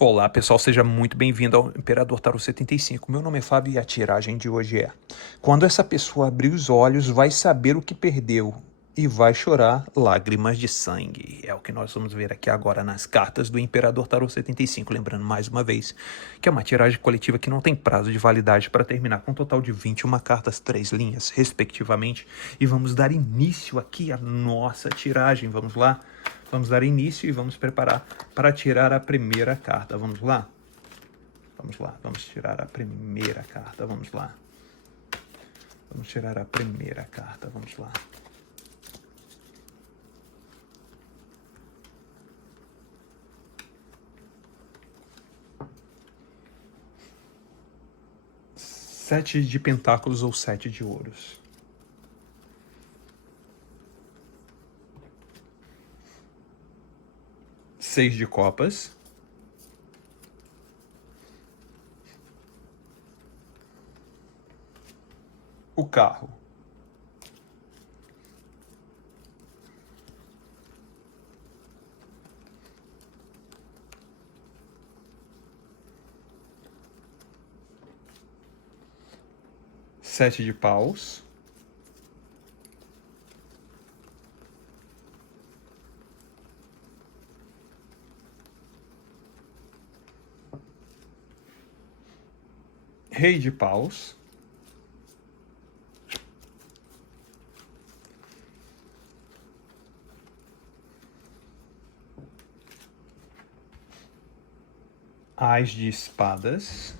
Olá pessoal, seja muito bem-vindo ao Imperador Tarot 75. Meu nome é Fábio e a tiragem de hoje é: quando essa pessoa abrir os olhos, vai saber o que perdeu e vai chorar lágrimas de sangue. É o que nós vamos ver aqui agora nas cartas do Imperador Tarot 75. Lembrando mais uma vez que é uma tiragem coletiva que não tem prazo de validade para terminar, com um total de 21 cartas, 3 linhas, respectivamente. E vamos dar início aqui à nossa tiragem. Vamos lá? Vamos dar início e vamos preparar para tirar a primeira carta. Vamos lá? Vamos lá, vamos tirar a primeira carta. Vamos lá. Vamos tirar a primeira carta. Vamos lá. Sete de pentáculos ou 7 de ouros. Seis de copas. O carro. Sete de paus. Rei de paus. Ás de espadas.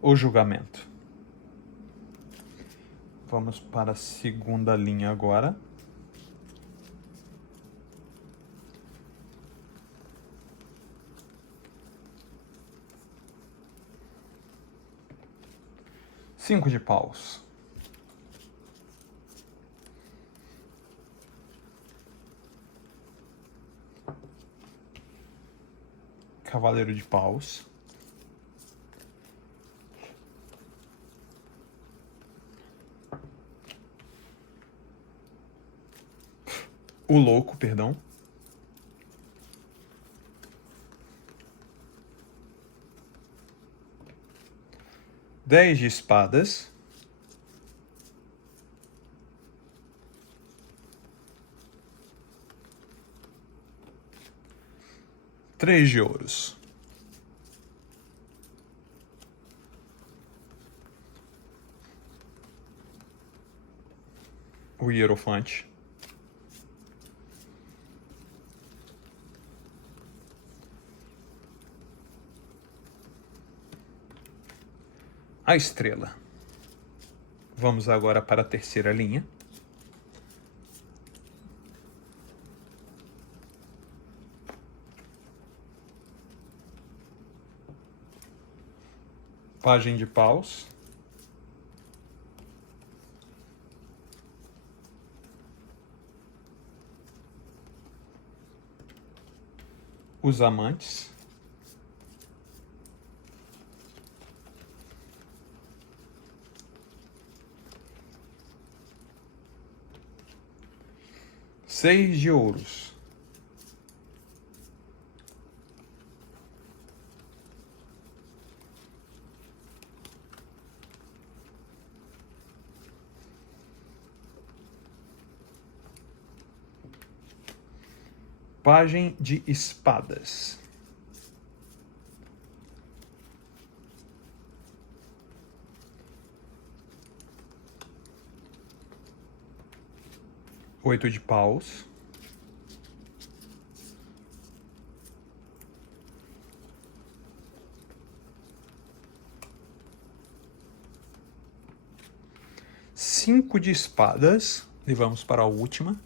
O julgamento. Vamos para a segunda linha agora. Cinco de paus. Cavaleiro de paus. O louco, perdão. Dez de espadas. Três de ouros. O hierofante. A estrela. Vamos agora para a terceira linha. Pajem de paus. Os amantes. Seis de ouros. Pajem de espadas. Oito de paus. Cinco de espadas. E vamos para a última.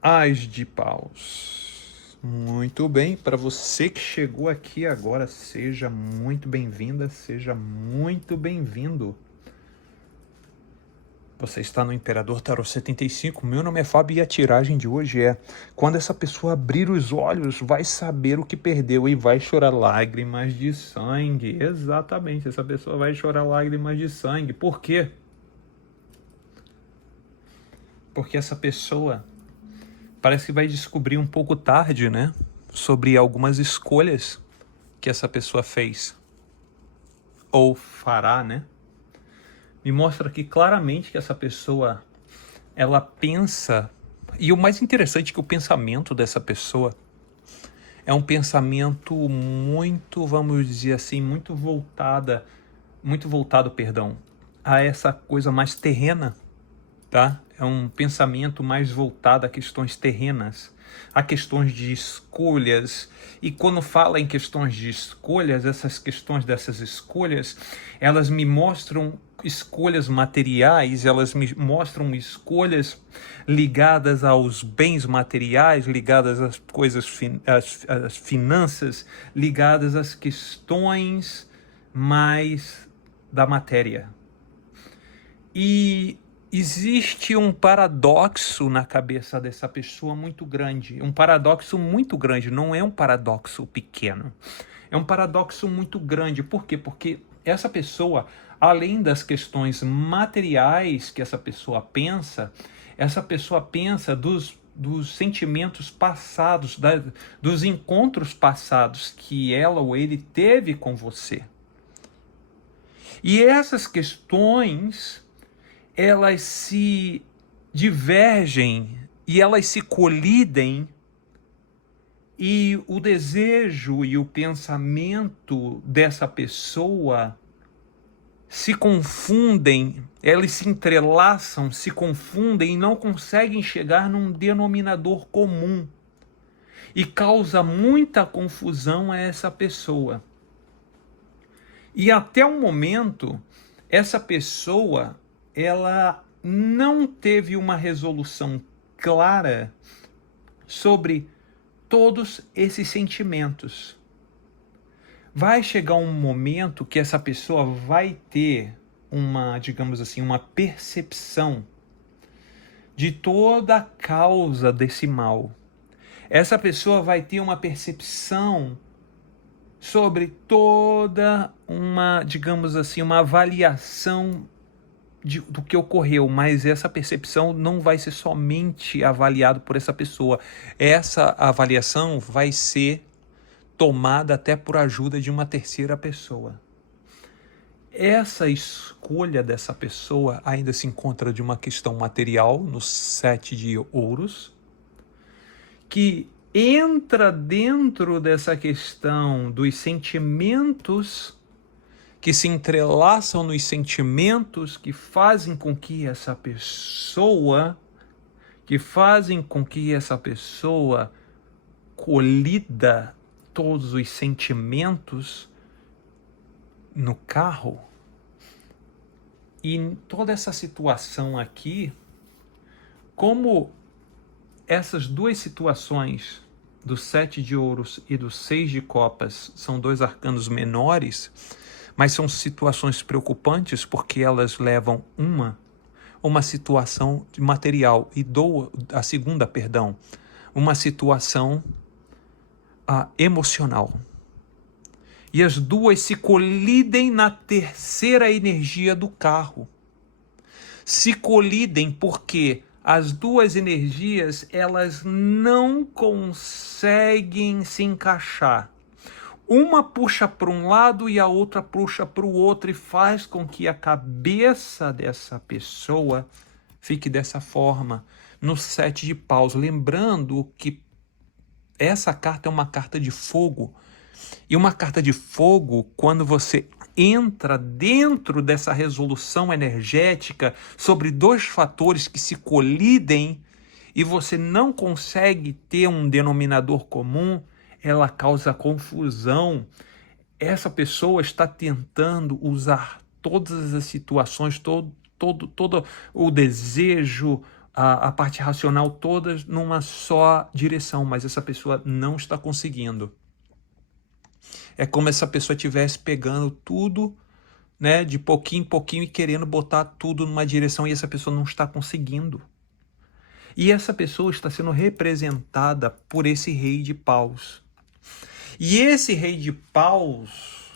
Ás de paus. Muito bem, para você que chegou aqui agora, seja muito bem-vinda, seja muito bem-vindo. Você está no Imperador Tarô 75. Meu nome é Fábio e a tiragem de hoje é: quando essa pessoa abrir os olhos, vai saber o que perdeu e vai chorar lágrimas de sangue. Exatamente, essa pessoa vai chorar lágrimas de sangue. Por quê? Porque essa pessoa parece que vai descobrir um pouco tarde, né? Sobre algumas escolhas que essa pessoa fez. Ou fará, né? Me mostra aqui claramente que essa pessoa, ela pensa, e o mais interessante é que o pensamento dessa pessoa é um pensamento muito, vamos dizer assim, muito voltado, perdão, a essa coisa mais terrena, tá? É um pensamento mais voltado a questões terrenas, a questões de escolhas. E quando fala em questões de escolhas, essas questões dessas escolhas, elas me mostram escolhas materiais, elas me mostram escolhas ligadas aos bens materiais, ligadas às coisas, às finanças, ligadas às questões mais da matéria. E existe um paradoxo na cabeça dessa pessoa muito grande, um paradoxo muito grande, não é um paradoxo pequeno, é um paradoxo muito grande. Por quê? Porque essa pessoa, além das questões materiais que essa pessoa pensa dos sentimentos passados, dos encontros passados que ela ou ele teve com você. E essas questões, elas se divergem e elas se colidem, e o desejo e o pensamento dessa pessoa se confundem, eles se entrelaçam, se confundem e não conseguem chegar num denominador comum, e causa muita confusão a essa pessoa. E até o momento, essa pessoa, ela não teve uma resolução clara sobre todos esses sentimentos. Vai chegar um momento que essa pessoa vai ter uma, digamos assim, uma percepção de toda a causa desse mal. Essa pessoa vai ter uma percepção sobre toda uma, digamos assim, uma avaliação do que ocorreu, mas essa percepção não vai ser somente avaliada por essa pessoa. Essa avaliação vai ser tomada até por ajuda de uma terceira pessoa. Essa escolha dessa pessoa ainda se encontra de uma questão material, no 7 de ouros, que entra dentro dessa questão dos sentimentos, que se entrelaçam nos sentimentos que fazem com que essa pessoa, colida todos os sentimentos no carro. E toda essa situação aqui, como essas duas situações do 7 de ouros e do 6 de copas são dois arcanos menores, mas são situações preocupantes porque elas levam uma situação material e a segunda, uma situação emocional. E as duas se colidem na terceira energia do carro. Se colidem porque as duas energias, elas não conseguem se encaixar. Uma puxa para um lado e a outra puxa para o outro, e faz com que a cabeça dessa pessoa fique dessa forma, no 7 de paus. Lembrando que essa carta é uma carta de fogo. E uma carta de fogo, quando você entra dentro dessa resolução energética sobre dois fatores que se colidem e você não consegue ter um denominador comum, ela causa confusão. Essa pessoa está tentando usar todas as situações, todo o desejo, a parte racional, todas numa só direção, mas essa pessoa não está conseguindo. É como se essa pessoa estivesse pegando tudo né, de pouquinho em pouquinho e querendo botar tudo numa direção e essa pessoa não está conseguindo. E essa pessoa está sendo representada por esse rei de paus. E esse rei de paus,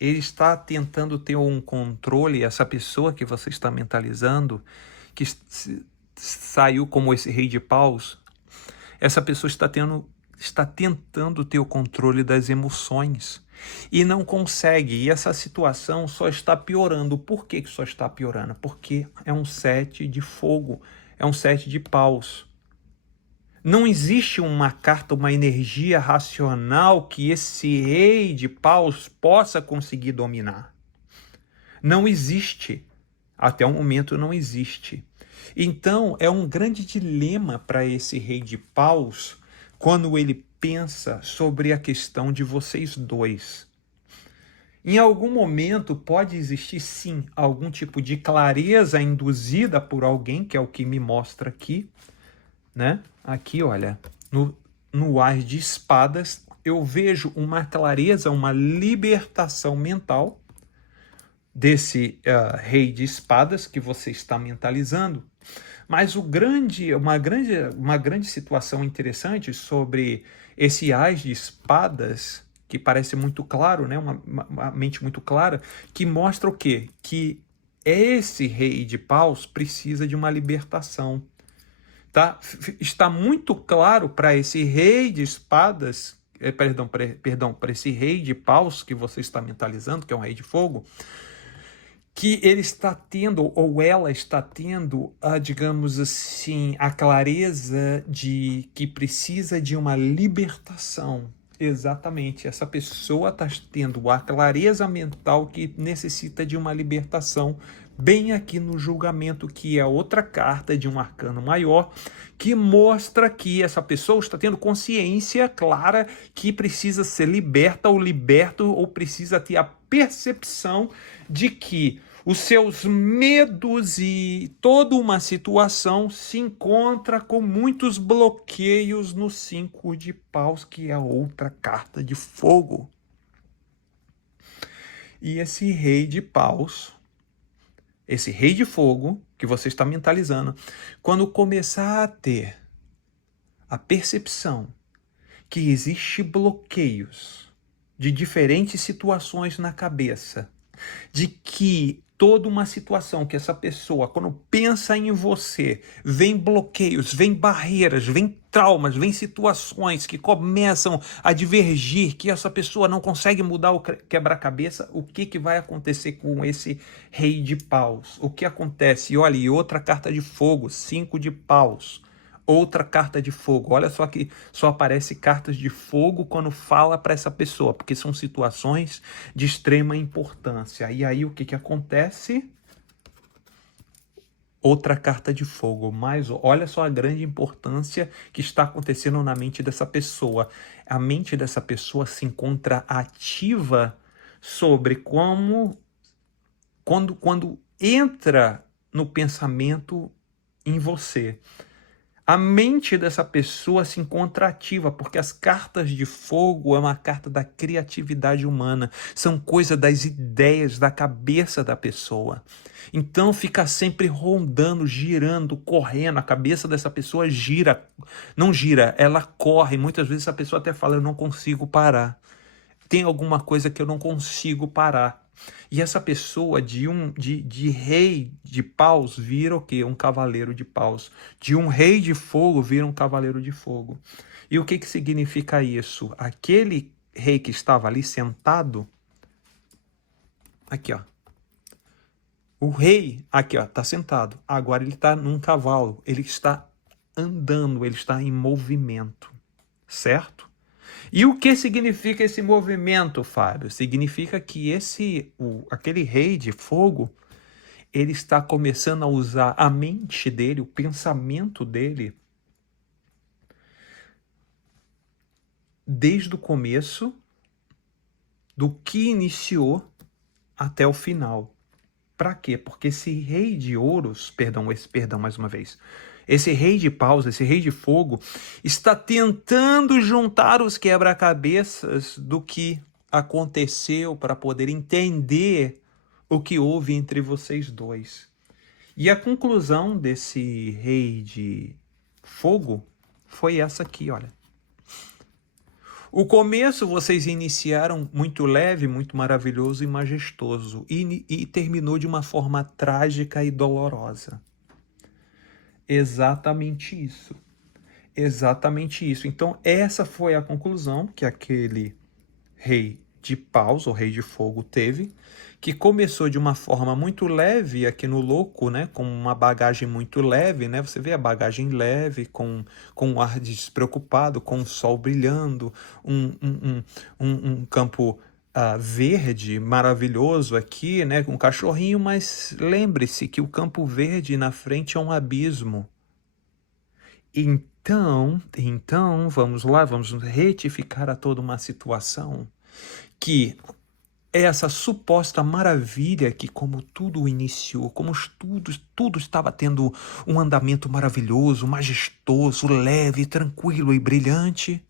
ele está tentando ter um controle, essa pessoa que você está mentalizando, que saiu como esse rei de paus, essa pessoa está tentando ter o controle das emoções e não consegue. E essa situação só está piorando. Por que só está piorando? Porque é um 7 de fogo, é um 7 de paus. Não existe uma carta, uma energia racional que esse rei de paus possa conseguir dominar. Não existe. Até o momento não existe. Então, é um grande dilema para esse rei de paus quando ele pensa sobre a questão de vocês dois. Em algum momento pode existir, sim, algum tipo de clareza induzida por alguém, que é o que me mostra aqui, né? Aqui, olha, no As de Espadas, eu vejo uma clareza, uma libertação mental desse rei de espadas que você está mentalizando. Mas uma grande situação interessante sobre esse As de Espadas, que parece muito claro, né? Uma mente muito clara, que mostra o quê? Que esse rei de paus precisa de uma libertação. Tá? Está muito claro para esse rei de espadas, para esse rei de paus que você está mentalizando, que é um rei de fogo, que ele está tendo, ou ela está tendo, digamos assim, a clareza de que precisa de uma libertação. Exatamente, essa pessoa está tendo a clareza mental que necessita de uma libertação, bem aqui no julgamento, que é outra carta de um arcano maior, que mostra que essa pessoa está tendo consciência clara que precisa ser liberta ou liberto, ou precisa ter a percepção de que os seus medos e toda uma situação se encontra com muitos bloqueios no 5 de paus, que é a outra carta de fogo. E esse rei de paus, esse rei de fogo que você está mentalizando, quando começar a ter a percepção que existe bloqueios de diferentes situações na cabeça, de que toda uma situação que essa pessoa, quando pensa em você, vem bloqueios, vem barreiras, vem traumas, vem situações que começam a divergir, que essa pessoa não consegue mudar o quebra-cabeça, o que vai acontecer com esse rei de paus? O que acontece? Olha, e outra carta de fogo, 5 de paus. Outra carta de fogo. Olha só que só aparece cartas de fogo quando fala para essa pessoa, porque são situações de extrema importância. E aí o que acontece? Outra carta de fogo. Mas olha só a grande importância que está acontecendo na mente dessa pessoa. A mente dessa pessoa se encontra ativa sobre quando entra no pensamento em você. A mente dessa pessoa se encontra ativa, porque as cartas de fogo é uma carta da criatividade humana, são coisas das ideias, da cabeça da pessoa. Então fica sempre rondando, girando, correndo, a cabeça dessa pessoa gira, não gira, ela corre. Muitas vezes a pessoa até fala, eu não consigo parar. Tem alguma coisa que eu não consigo parar. E essa pessoa de rei de paus vira o quê? Um cavaleiro de paus. De um rei de fogo vira um cavaleiro de fogo. E o que significa isso? Aquele rei que estava ali sentado, aqui ó, o rei aqui ó, está sentado. Agora ele está num cavalo, ele está andando, ele está em movimento, certo? E o que significa esse movimento, Fábio? Significa que aquele rei de fogo, ele está começando a usar a mente dele, o pensamento dele, desde o começo, do que iniciou até o final. Para quê? Porque esse rei de ouros, perdão mais uma vez, esse rei de paus, esse rei de fogo, está tentando juntar os quebra-cabeças do que aconteceu para poder entender o que houve entre vocês dois. E a conclusão desse rei de fogo foi essa aqui, olha. O começo vocês iniciaram muito leve, muito maravilhoso e majestoso, e terminou de uma forma trágica e dolorosa. Exatamente isso. Exatamente isso. Então, essa foi a conclusão que aquele rei de paus, ou rei de fogo, teve, que começou de uma forma muito leve aqui no louco, né? Com uma bagagem muito leve, né? Você vê a bagagem leve, com um ar despreocupado, com o sol brilhando, um campo verde maravilhoso aqui, né? Com um cachorrinho, mas lembre-se que o campo verde na frente é um abismo. Então, vamos lá, vamos retificar a toda uma situação que essa suposta maravilha que como tudo iniciou, como tudo estava tendo um andamento maravilhoso, majestoso, leve, tranquilo e brilhante,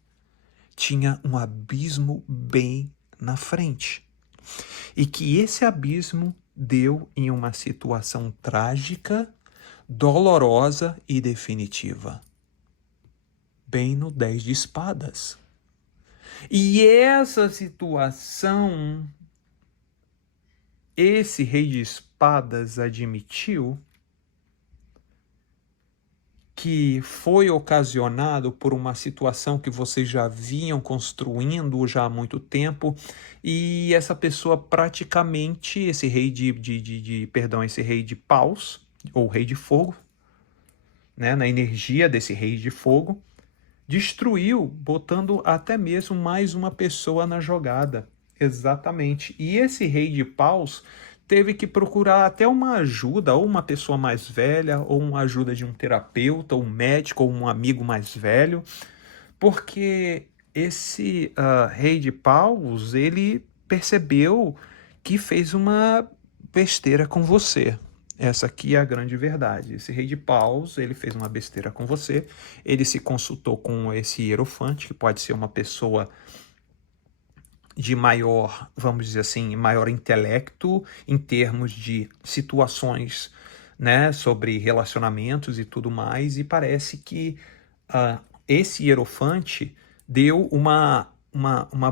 tinha um abismo bem na frente. E que esse abismo deu em uma situação trágica, dolorosa e definitiva. Bem no 10 de espadas. E essa situação, esse rei de espadas admitiu que foi ocasionado por uma situação que vocês já vinham construindo já há muito tempo, e essa pessoa praticamente, esse rei esse rei de paus, ou rei de fogo, né, na energia desse rei de fogo, destruiu, botando até mesmo mais uma pessoa na jogada. Exatamente. E esse rei de paus teve que procurar até uma ajuda, ou uma pessoa mais velha, ou uma ajuda de um terapeuta, um médico, ou um amigo mais velho, porque esse rei de paus, ele percebeu que fez uma besteira com você. Essa aqui é a grande verdade. Esse rei de paus, ele fez uma besteira com você, ele se consultou com esse hierofante, que pode ser uma pessoa de maior, vamos dizer assim, maior intelecto em termos de situações, né, sobre relacionamentos e tudo mais, e parece que esse hierofante deu uma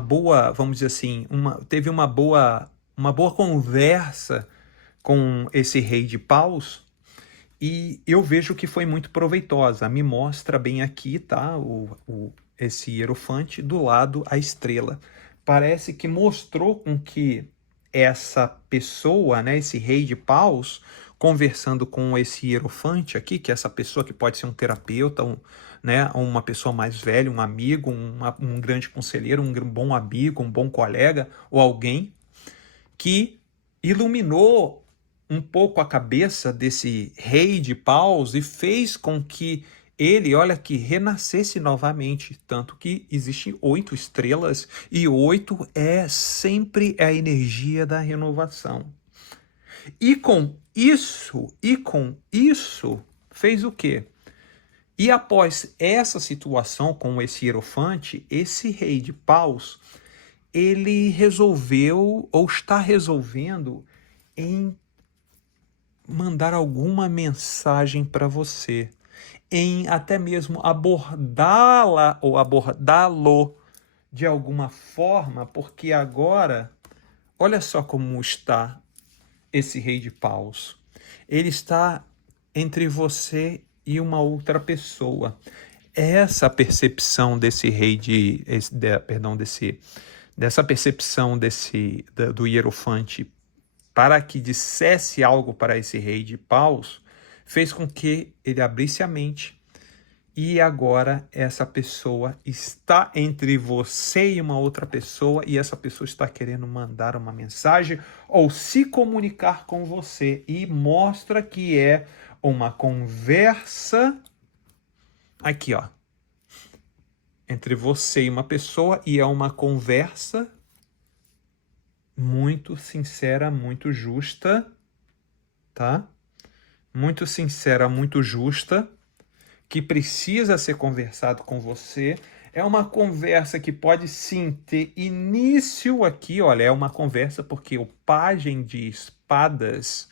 boa, vamos dizer assim, teve uma boa conversa com esse rei de paus, e eu vejo que foi muito proveitosa. Me mostra bem aqui, tá? Esse hierofante do lado a estrela. Parece que mostrou com que essa pessoa, né, esse rei de paus, conversando com esse hierofante aqui, que é essa pessoa que pode ser um terapeuta, né, uma pessoa mais velha, um amigo, um grande conselheiro, um bom amigo, um bom colega, ou alguém que iluminou um pouco a cabeça desse rei de paus e fez com que ele, olha que renascesse novamente, tanto que existem 8 estrelas e 8 é sempre a energia da renovação. E com isso, fez o quê? E após essa situação com esse hierofante, esse rei de paus, ele resolveu, ou está resolvendo, em mandar alguma mensagem para você, em até mesmo abordá-la ou abordá-lo de alguma forma, porque agora, olha só como está esse rei de paus. Ele está entre você e uma outra pessoa. Essa percepção desse rei dessa percepção do hierofante para que dissesse algo para esse rei de paus, fez com que ele abrisse a mente, e agora essa pessoa está entre você e uma outra pessoa, e essa pessoa está querendo mandar uma mensagem ou se comunicar com você, e mostra que é uma conversa aqui, ó, entre você e uma pessoa, e é uma conversa muito sincera, muito justa, tá? Muito sincera, muito justa, que precisa ser conversado com você. É uma conversa que pode sim ter início aqui, olha, é uma conversa porque o pajem de espadas,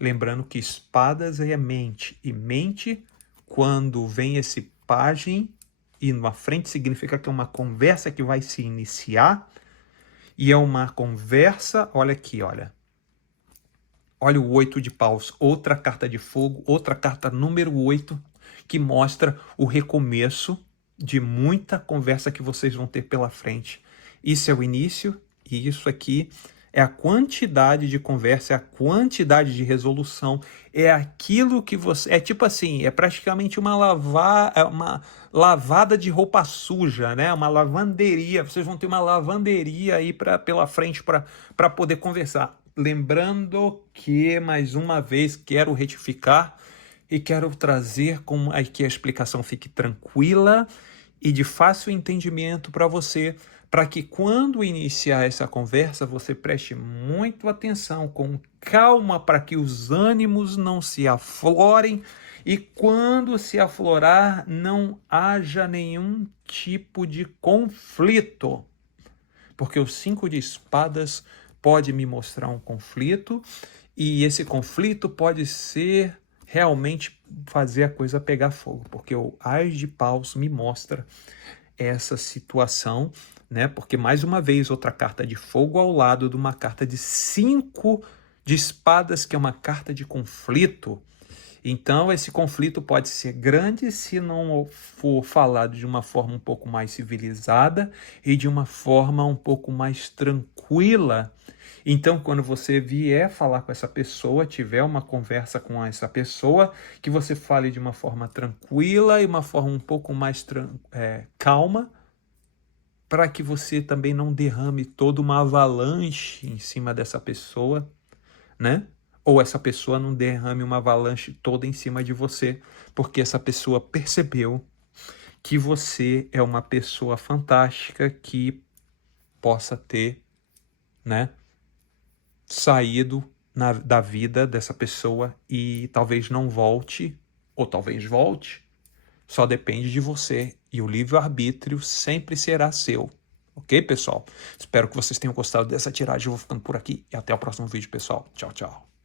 lembrando que espadas é mente, e mente, quando vem esse pajem e na frente significa que é uma conversa que vai se iniciar, e é uma conversa, olha aqui, olha. Olha o 8 de paus, outra carta de fogo, outra carta número 8, que mostra o recomeço de muita conversa que vocês vão ter pela frente. Isso é o início e isso aqui é a quantidade de conversa, é a quantidade de resolução, é aquilo que você... É tipo assim, é praticamente uma lavada de roupa suja, né? Uma lavanderia. Vocês vão ter uma lavanderia aí pela frente para poder conversar. Lembrando que, mais uma vez, quero retificar e quero trazer com que a explicação fique tranquila e de fácil entendimento para você, para que quando iniciar essa conversa, você preste muito atenção, com calma, para que os ânimos não se aflorem e quando se aflorar, não haja nenhum tipo de conflito. Porque o 5 de espadas pode me mostrar um conflito e esse conflito pode ser realmente fazer a coisa pegar fogo, porque o Ás de Paus me mostra essa situação, né? Porque mais uma vez outra carta de fogo ao lado de uma carta de 5 de espadas, que é uma carta de conflito. Então, esse conflito pode ser grande se não for falado de uma forma um pouco mais civilizada e de uma forma um pouco mais tranquila. Então, quando você vier falar com essa pessoa, tiver uma conversa com essa pessoa, que você fale de uma forma tranquila e uma forma um pouco mais calma, para que você também não derrame toda uma avalanche em cima dessa pessoa, né? Ou essa pessoa não derrame uma avalanche toda em cima de você, porque essa pessoa percebeu que você é uma pessoa fantástica que possa ter, né, saído da vida dessa pessoa e talvez não volte, ou talvez volte, só depende de você e o livre-arbítrio sempre será seu. Ok, pessoal? Espero que vocês tenham gostado dessa tiragem. Eu vou ficando por aqui e até o próximo vídeo, pessoal. Tchau, tchau.